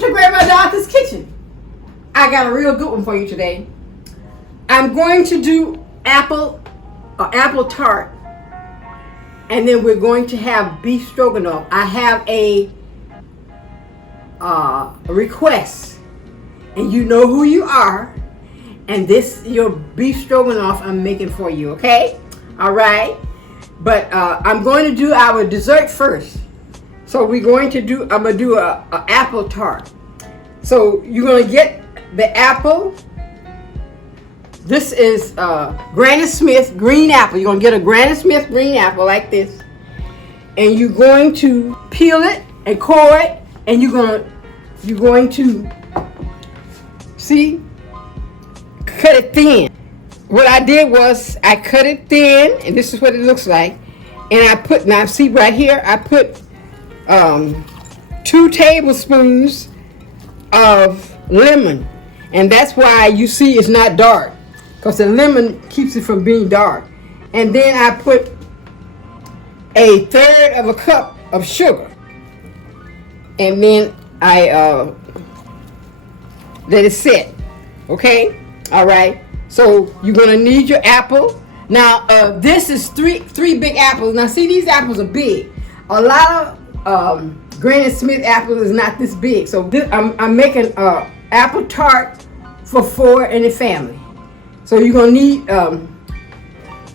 Welcome to Grandma Dorothy's Kitchen. I got a real good one for you today. I'm going to do apple tart, and then we're going to have beef stroganoff. I have a request, and you know who you are, and this your beef stroganoff I'm making for you, okay? All right, but I'm going to do our dessert first. So I'm going to do a apple tart. So you're going to get the apple. This is Granny Smith green apple. You're going to get a Granny Smith green apple like this. And you're going to peel it and core it. And you're going to see, cut it thin. What I did was I cut it thin, and this is what it looks like. And I put, now see right here, I put 2 tablespoons of lemon, and that's why you see it's not dark, because the lemon keeps it from being dark. And then I put 1/3 of a cup of sugar, and then I let it sit. Okay, all right. So you're gonna need your apple. Now this is three big apples. Now see, these apples are big. A lot of Granny Smith apples is not this big, so I'm making apple tart for 4 in the family. So you're gonna need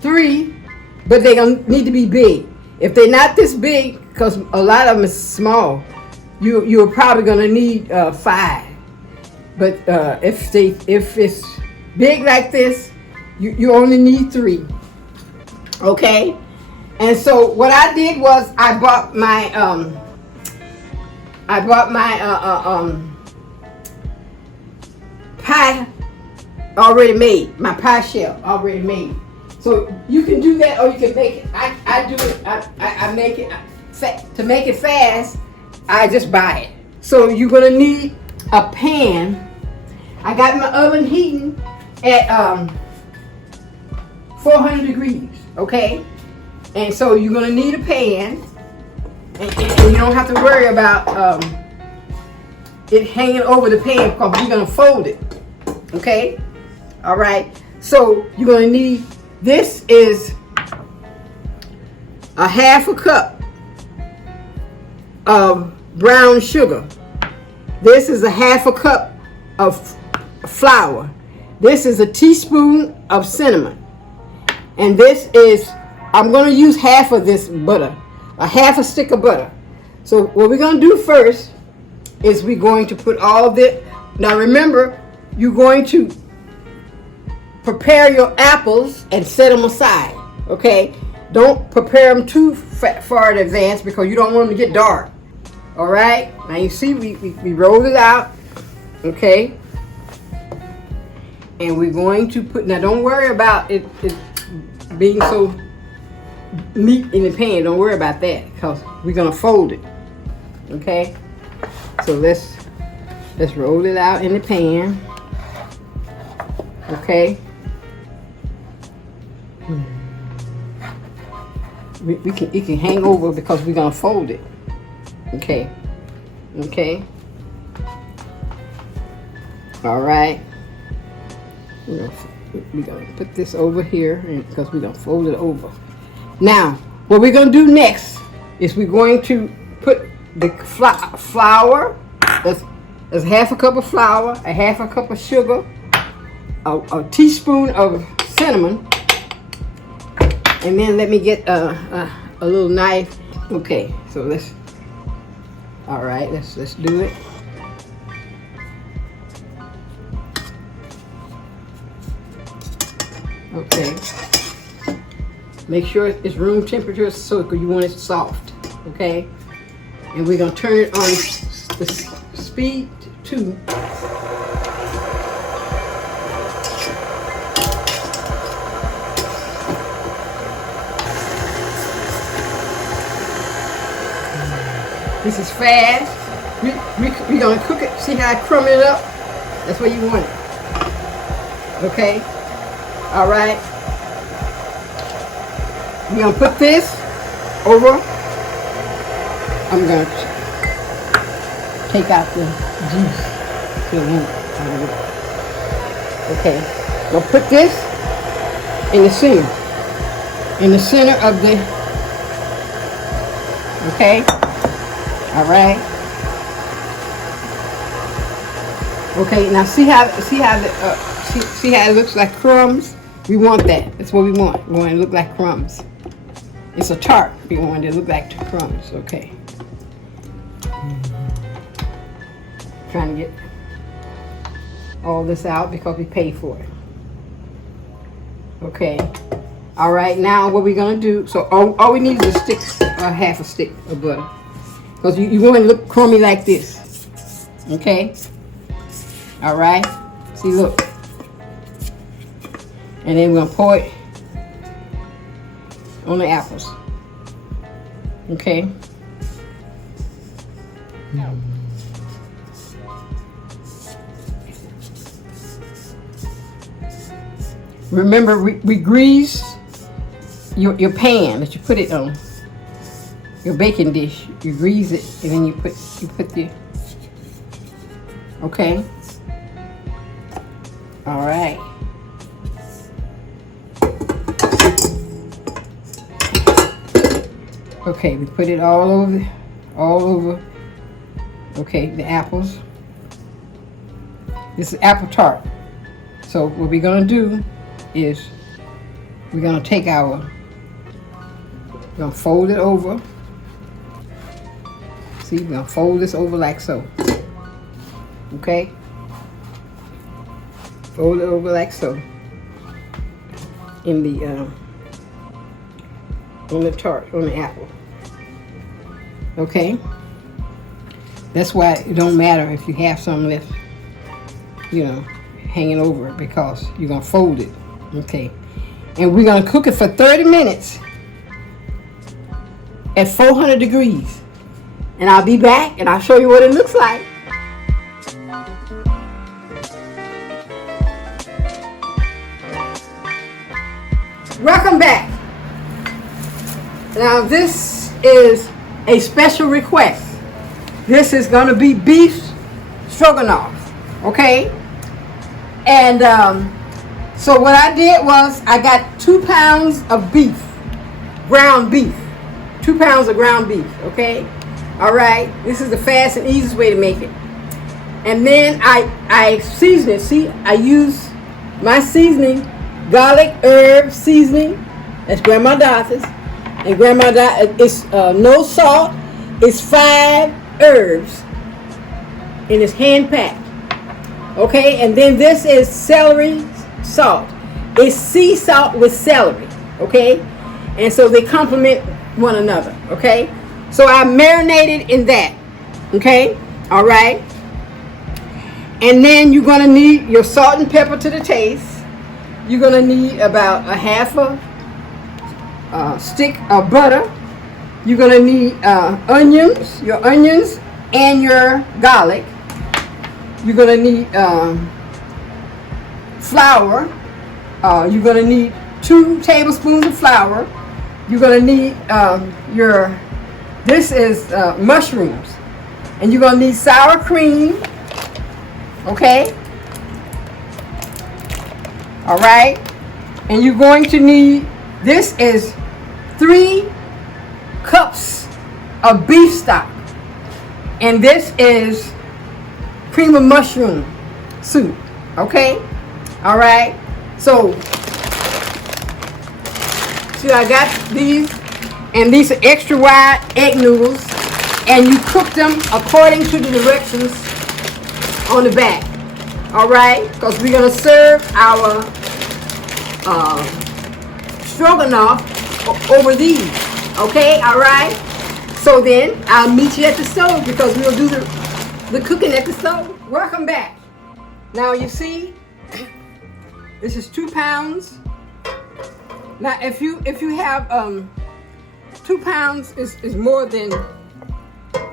3, but they're gonna need to be big. If they're not this big, because a lot of them is small, you're probably gonna need 5. But if it's big like this, you only need 3. Okay. And so what I did was I bought my pie already made, my pie shell already made. So you can do that, or you can make it. I do it. I make it to make it fast. I just buy it. So you're gonna need a pan. I got my oven heating at 400 degrees. Okay. And so you're going to need a pan, and you don't have to worry about it hanging over the pan, because we're going to fold it. Okay? All right. So you're going to need, this is a 1/2 cup of brown sugar. This is a 1/2 cup of flour. This is a teaspoon of cinnamon. And this is, I'm going to use half of this butter, a 1/2 stick of butter. So what we're going to do first is we're going to put all of it. Now remember, you're going to prepare your apples and set them aside. Okay? Don't prepare them too far in advance, because you don't want them to get dark. All right? Now you see we rolled it out. Okay? And we're going to put, now don't worry about it being so meat in the pan. Don't worry about that, because we're gonna fold it. Okay, so let's roll it out in the pan. Okay, it can hang over because we're gonna fold it. Okay, all right. We're gonna put this over here, because we're gonna fold it over. Now, what we're going to do next is we're going to put the flour. That's 1/2 cup of flour, a 1/2 cup of sugar, a teaspoon of cinnamon, and then let me get a little knife. Okay, so let's do it. Okay. Make sure it's room temperature, so you want it soft, okay? And we're gonna turn it on the speed 2. This is fast. We're gonna cook it. See how I crumb it up? That's where you want it. Okay. All right. We're gonna put this over. I'm gonna take out the juice to the root out of it. Okay, we'll put this in the center. In the center of the, okay, all right. Okay, now see how it looks like crumbs? We want that. That's what we want. We want it to look like crumbs. It's a tart. We want it to look like crumbs. Okay. Trying to get all this out because we paid for it. Okay. All right. Now what we're gonna do? So all we need is a stick, half a stick of butter, because you want it to look crummy like this. Okay. All right. See, look. And then we're gonna pour it on the apples. Okay. Remember, we grease your pan that you put it on, your baking dish. You grease it, and then you put the. Okay. All right. Okay, we put it all over. Okay, the apples. This is apple tart. So what we're gonna do is we're gonna take we're gonna fold it over. See, we're gonna fold this over like so. Okay? Fold it over like so. In the tart, on the apple. Okay? That's why it don't matter if you have some left, hanging over it, because you're gonna fold it. Okay? And we're gonna cook it for 30 minutes at 400 degrees. And I'll be back and I'll show you what it looks like. Welcome back. Now this is a special request. This is going to be beef stroganoff, okay? And so what I did was I got 2 pounds of beef, ground beef, 2 pounds of ground beef, okay? All right, this is the fast and easiest way to make it. And then I season it. See, I use my seasoning, garlic herb seasoning. That's Grandma Dorothy's. And Grandma Dorothy's, it's no salt. It's 5 herbs. And it's hand packed. Okay, and then this is celery salt. It's sea salt with celery. Okay, and so they complement one another. Okay, so I marinated in that. Okay, all right. And then you're gonna need your salt and pepper to the taste. You're gonna need about a half a stick of butter. You're gonna need onions, your onions and your garlic. You're gonna need flour. You're gonna need 2 tablespoons of flour. You're gonna need this is mushrooms, and you're gonna need sour cream. Okay. All right. And you're going to need, this is 3 cups of beef stock, and this is cream of mushroom soup. Okay. All right. So see, I got these, and these are extra wide egg noodles, and you cook them according to the directions on the back. All right, because we're gonna serve our stroganoff over these. Okay, all right. So then I'll meet you at the stove, because we'll do the cooking at the stove. Welcome back. Now you see, this is 2 pounds. Now if you have 2 pounds is more than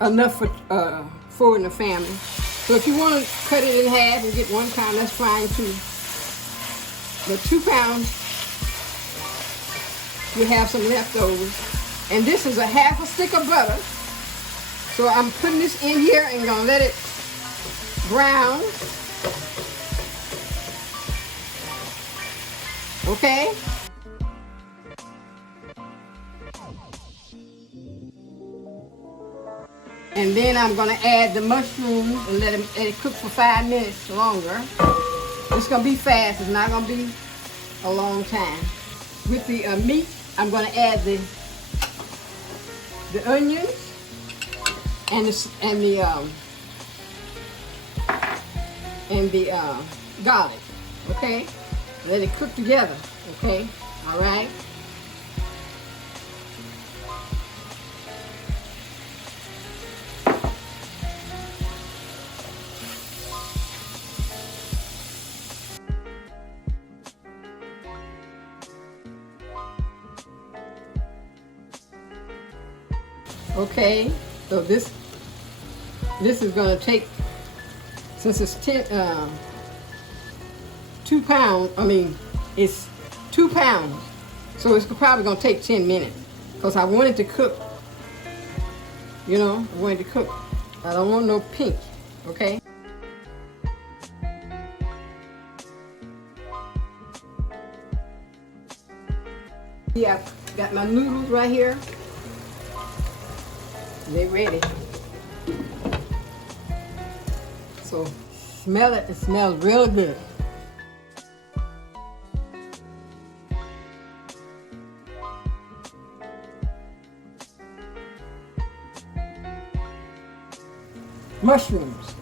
enough for four in the family. So if you want to cut it in half and get 1 pound, that's fine too. But 2 pounds, you have some leftovers. And this is a half a stick of butter. So I'm putting this in here and gonna let it brown. Okay. And then I'm gonna add the mushrooms and let it cook for 5 minutes longer. It's gonna be fast, it's not gonna be a long time. With the meat, I'm gonna add the onions and the garlic. Okay, let it cook together. Okay, all right. Okay, so this is going to take, since it's 2 pounds, I mean, it's 2 pounds, so it's probably going to take 10 minutes, because I want it to cook, you know, I want it to cook. I don't want no pink, okay? Yeah, I've got my noodles right here. They're ready. So smell it. It smells real good. Mushrooms.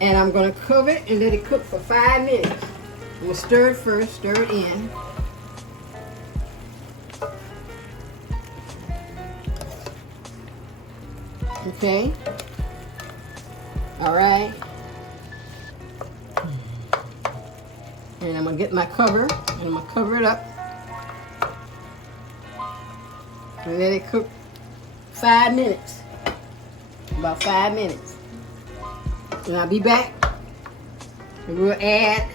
And I'm going to cover it and let it cook for 5 minutes. I'm going to stir it first, stir it in. Okay. All right. And I'm going to get my cover and I'm going to cover it up and let it cook 5 minutes. About 5 minutes. And I'll be back and we'll add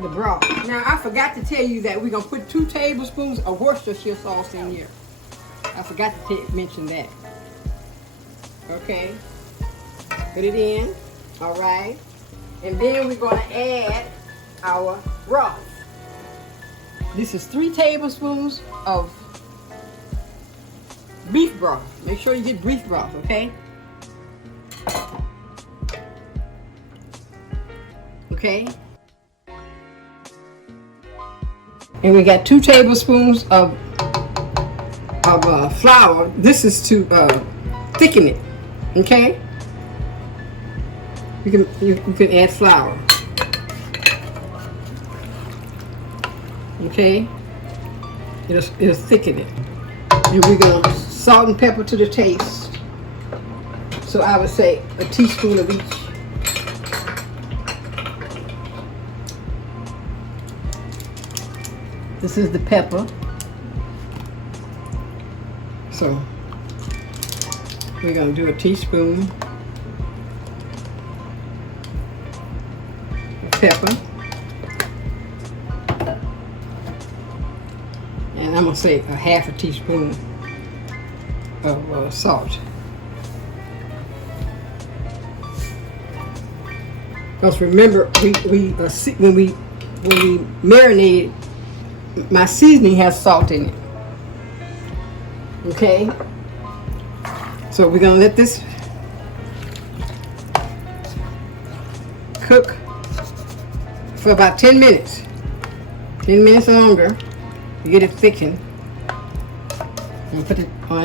the broth. Now I forgot to tell you that we're going to put 2 tablespoons of Worcestershire sauce in here. I forgot to mention that. Okay. Put it in. All right. And then we're going to add our broth. This is 3 tablespoons of beef broth. Make sure you get beef broth, okay? Okay. And we got 2 tablespoons of flour. This is to thicken it. Okay. You can add flour. Okay. It'll thicken it. And we're gonna salt and pepper to the taste. So I would say a teaspoon of each. This is the pepper. So we're going to do a teaspoon of pepper. And I'm going to say a half a teaspoon of salt. Because remember, when we marinate, my seasoning has salt in it. Okay, so we're gonna let this cook for about 10 minutes. 10 minutes longer to get it thickened. And put it on.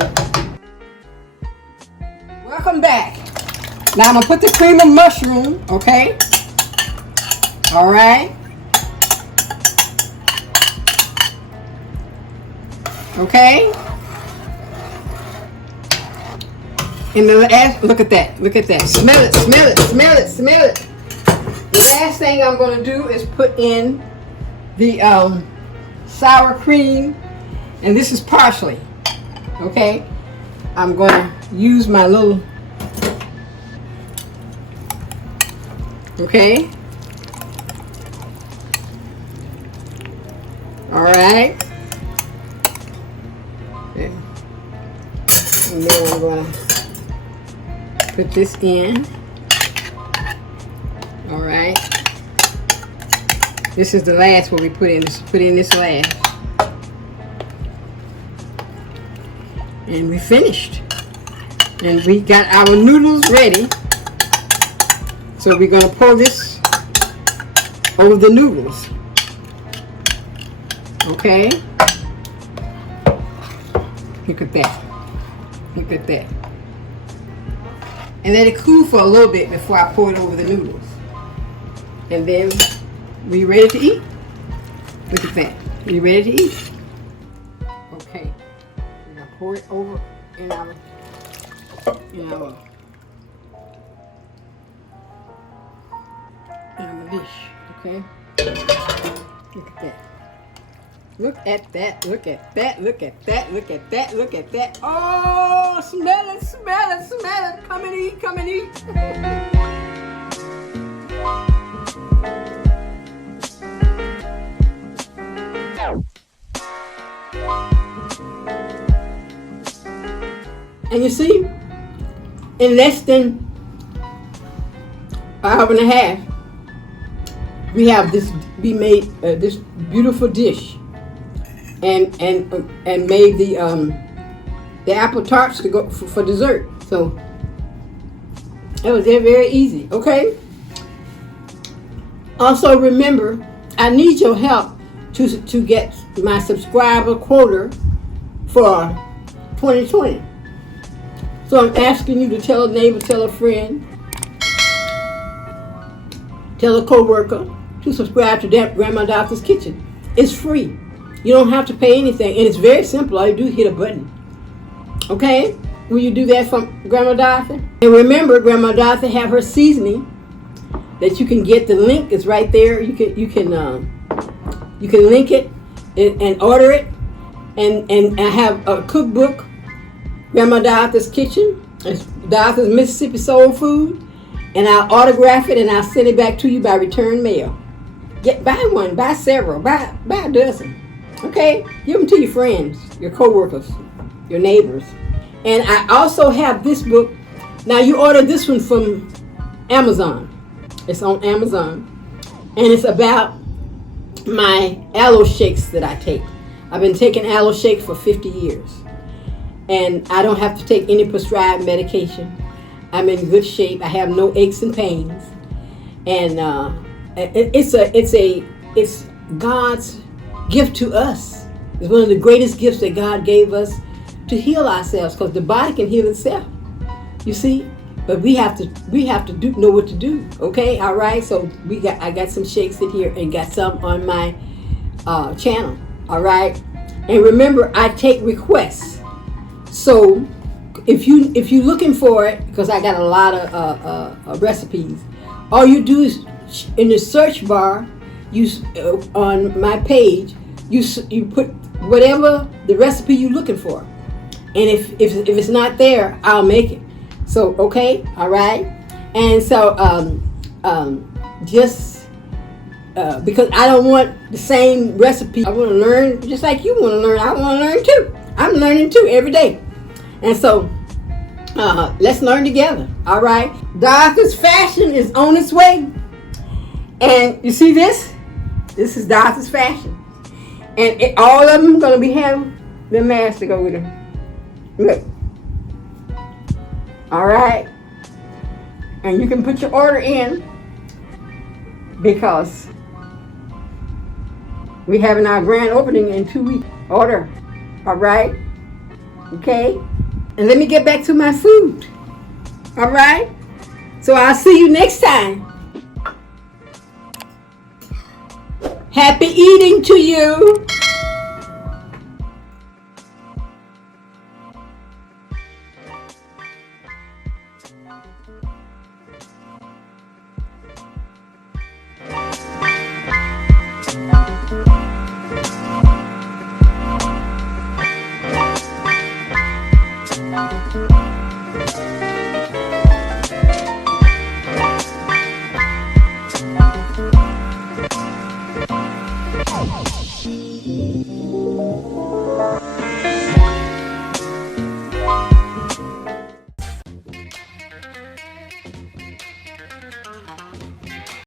Welcome back. Now I'm gonna put the cream of mushroom. Okay. All right. Okay. And the last, look at that, smell it, smell it, smell it, smell it. The last thing I'm going to do is put in the sour cream, and this is parsley, okay? I'm going to use my little, okay? All right. Okay. And then I'm going to put this in. All right. This is the last one we put in. Put in this last. And we finished. And we got our noodles ready. So we're going to pour this over the noodles. Okay? Look at that. Look at that. And let it cool for a little bit before I pour it over the noodles. And then we ready to eat. Look at that. You ready to eat? Okay. We're going to pour it over in our dish. Okay? Look at that. Look at that, look at that, look at that, look at that, look at that. Oh, smell it, smell it, smell it. Come and eat, come and eat. And you see, in less than an hour and a half, we made this beautiful dish. And made the apple tarts to go for dessert. So it was very easy. Okay. Also remember, I need your help to get my subscriber quota for 2020. So I'm asking you to tell a neighbor, tell a friend, tell a co-worker to subscribe to Grandma Doctor's Kitchen. It's free. You don't have to pay anything, and it's very simple. All you do is hit a button. Okay? Will you do that for Grandma Dorothy? And remember, Grandma Dorothy have her seasoning that you can get. The link is right there. You can link it and order it. And I have a cookbook, Grandma Dorothy's Kitchen. It's Dorothy's Mississippi Soul Food, and I'll autograph it and I'll send it back to you by return mail. Buy one, buy several, buy a dozen. Okay, give them to your friends, your co-workers, your neighbors. And I also have this book. Now you order this one from Amazon. It's on Amazon. And it's about my aloe shakes that I take. I've been taking aloe shakes for 50 years. And I don't have to take any prescribed medication. I'm in good shape. I have no aches and pains. And it's God's gift to us. It's one of the greatest gifts that God gave us to heal ourselves, because the body can heal itself. You see, but we have to know what to do. Okay, all right. So I got some shakes in here and got some on my channel. All right, and remember, I take requests. So if you're looking for it, because I got a lot of recipes, all you do is in the search bar, on my page, you put whatever the recipe you're looking for, and if it's not there, I'll make it. So okay, all right, and so because I don't want the same recipe. I want to learn just like you want to learn. I want to learn too. I'm learning too every day, and so let's learn together. All right, Dorothy's Fashion is on its way, and you see this. This is Dorothy's Fashion. And all of them going to be having the mask to go with them. Look. All right. And you can put your order in, because we're having our grand opening in 2 weeks. Order. All right. Okay. And let me get back to my food. All right. So I'll see you next time. Happy eating to you.